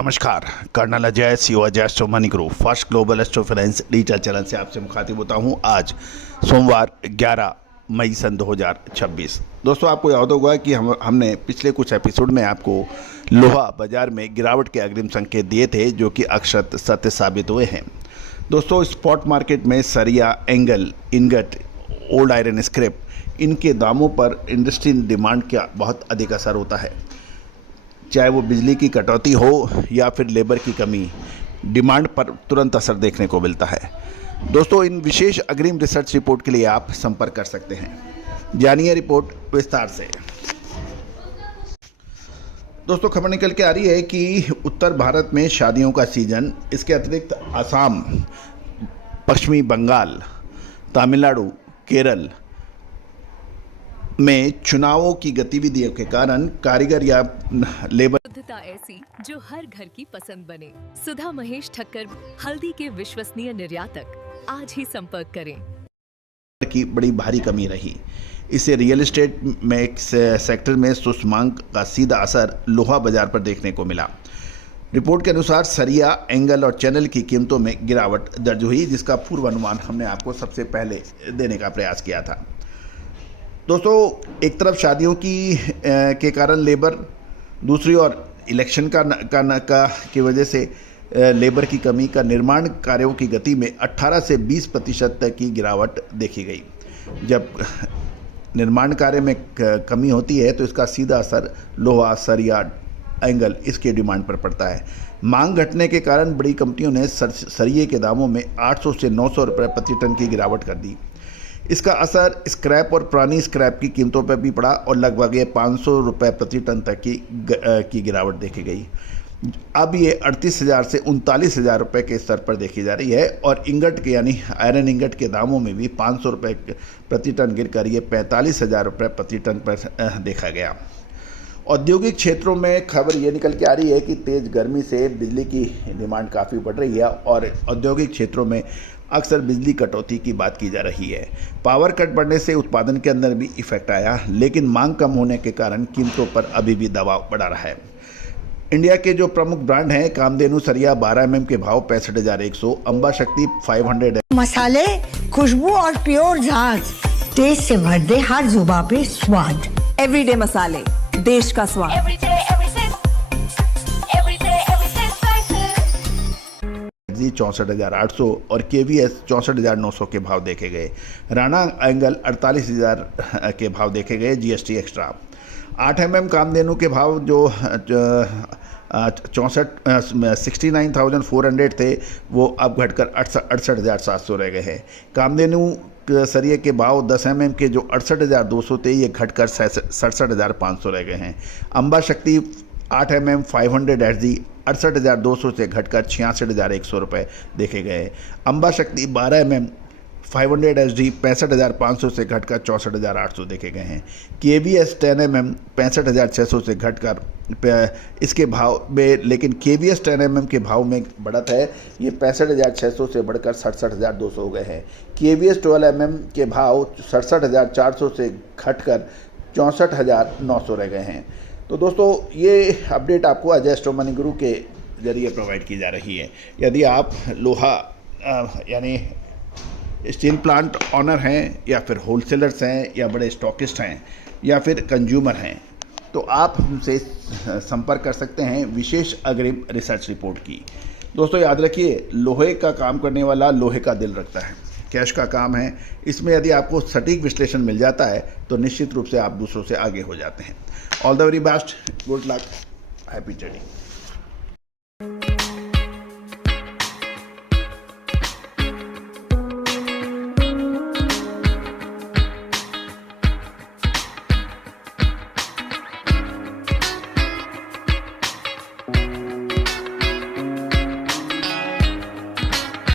नमस्कार, colonel Ajay CO Ajay astro money group first global astro finance digital channel से आपसे मुखातिब होता हूं। आज सोमवार 11 मई सन 2026। दोस्तों, आपको याद होगा कि हमने पिछले कुछ एपिसोड में आपको लोहा बाजार में गिरावट के अग्रिम संकेत दिए थे, जो कि अक्षत सत्य साबित हुए हैं। दोस्तों, स्पॉट मार्केट में सरिया, angle, ingot, old iron scrap, इनके दामों पर इंडस्ट्री डिमांड का बहुत अधिक असर होता है। चाहे वो बिजली की कटौती हो या फिर लेबर की कमी, डिमांड पर तुरंत असर देखने को मिलता है। दोस्तों, इन विशेष अग्रिम रिसर्च रिपोर्ट के लिए आप संपर्क कर सकते हैं। जानिए रिपोर्ट विस्तार से। दोस्तों, खबर निकल के आ रही है कि उत्तर भारत में शादियों का सीजन, इसके अतिरिक्त असम, पश्चिमी बंगाल, तमिलनाडु, केरल में चुनावों की गतिविधियों के कारण कारीगर या लेबर शुद्धता ऐसी जो हर घर की पसंद बने। सुधा महेश ठक्कर, हल्दी के विश्वसनीय निर्यातक। आज ही संपर्क करें। की बड़ी भारी कमी रही। इसे रियल एस्टेट में सेक्टर में सुस्त मांग का सीधा असर लोहा बाजार पर देखने को मिला। रिपोर्ट के अनुसार सरिया, एंगल और चैनल की कीमतों में गिरावट दर्ज हुई, जिसका पूर्वानुमान हमने आपको सबसे पहले देने का प्रयास किया था। दोस्तों, एक तरफ शादियों के कारण लेबर, दूसरी ओर इलेक्शन की वजह से लेबर की कमी का निर्माण कार्यों की गति में 18 से 20% तक की गिरावट देखी गई। जब निर्माण कार्य में कमी होती है तो इसका सीधा असर लोहा, सरिया, एंगल, इसके डिमांड पर पड़ता है। मांग घटने के कारण बड़ी कंपनियों ने सरिये के दामों में 800 से 900 रुपये प्रति टन की गिरावट कर दी। इसका असर स्क्रैप और पुरानी स्क्रैप की कीमतों पर भी पड़ा और लगभग ये 500 रुपये प्रति टन तक की गिरावट देखी गई। अब ये 38,000 से 39,000 रुपये के स्तर पर देखी जा रही है और इंगट के यानी आयरन इंगट के दामों में भी 500 रुपये प्रति टन गिरकर ये 45,000 रुपये प्रति टन पर देखा गया। औद्योगिक क्षेत्रों में खबर ये निकल के आ रही है कि तेज़ गर्मी से बिजली की डिमांड काफ़ी बढ़ रही है और औद्योगिक क्षेत्रों में अक्सर बिजली कटौती की बात की जा रही है। पावर कट बढ़ने से उत्पादन के अंदर भी इफेक्ट आया, लेकिन मांग कम होने के कारण कीमतों पर अभी भी दबाव बढ़ा रहा है। इंडिया के जो प्रमुख ब्रांड हैं, कामधेनु सरिया 12 mm के भाव 65,100, अंबा शक्ति 500 मसाले, खुशबू और प्योर झाग, टेस्ट से भर दे हर जुबान पे स्वाद। एवरीडे मसाले, देश का स्वाद। जी 64,800 और KVS 64,900 के भाव देखे गए। राणा एंगल 48,000 के भाव देखे गए GST एक्स्ट्रा। 8 mm कामधेनु के भाव जो 69,400 थे, वो अब घटकर 68,700 रह गए हैं। कामधेनु सरिये के भाव 10 mm के जो 68,200 थे, ये घटकर 67,500 रह गए हैं। अंबा शक्ति 8 mm 500 HG 68,200 से घटकर 66,100 रुपये देखे गए। अंबा शक्ति 12 mm 500 HG 65,500 से घटकर 64,800 देखे गए हैं। KVS 10 mm 65,600 से घटकर इसके भाव में, लेकिन KVS 10 mm के भाव में बढ़त है, ये 65,600 से बढ़कर 67,200 हो गए हैं। KVS 12 mm के भाव 67,400 से घटकर 64,900 रह गए हैं। तो दोस्तों, ये अपडेट आपको अजय एस्ट्रो मनी गुरु के जरिए प्रोवाइड की जा रही है। यदि आप लोहा यानी स्टील प्लांट ऑनर हैं या फिर होलसेलर्स हैं या बड़े स्टॉकिस्ट हैं या फिर कंज्यूमर हैं, तो आप हमसे संपर्क कर सकते हैं विशेष अग्रिम रिसर्च रिपोर्ट की। दोस्तों, याद रखिए, लोहे का काम करने वाला लोहे का दिल रखता है। कैश का काम है, इसमें यदि आपको सटीक विश्लेषण मिल जाता है तो निश्चित रूप से आप दूसरों से आगे हो जाते हैं। All the very best, good luck, happy trading.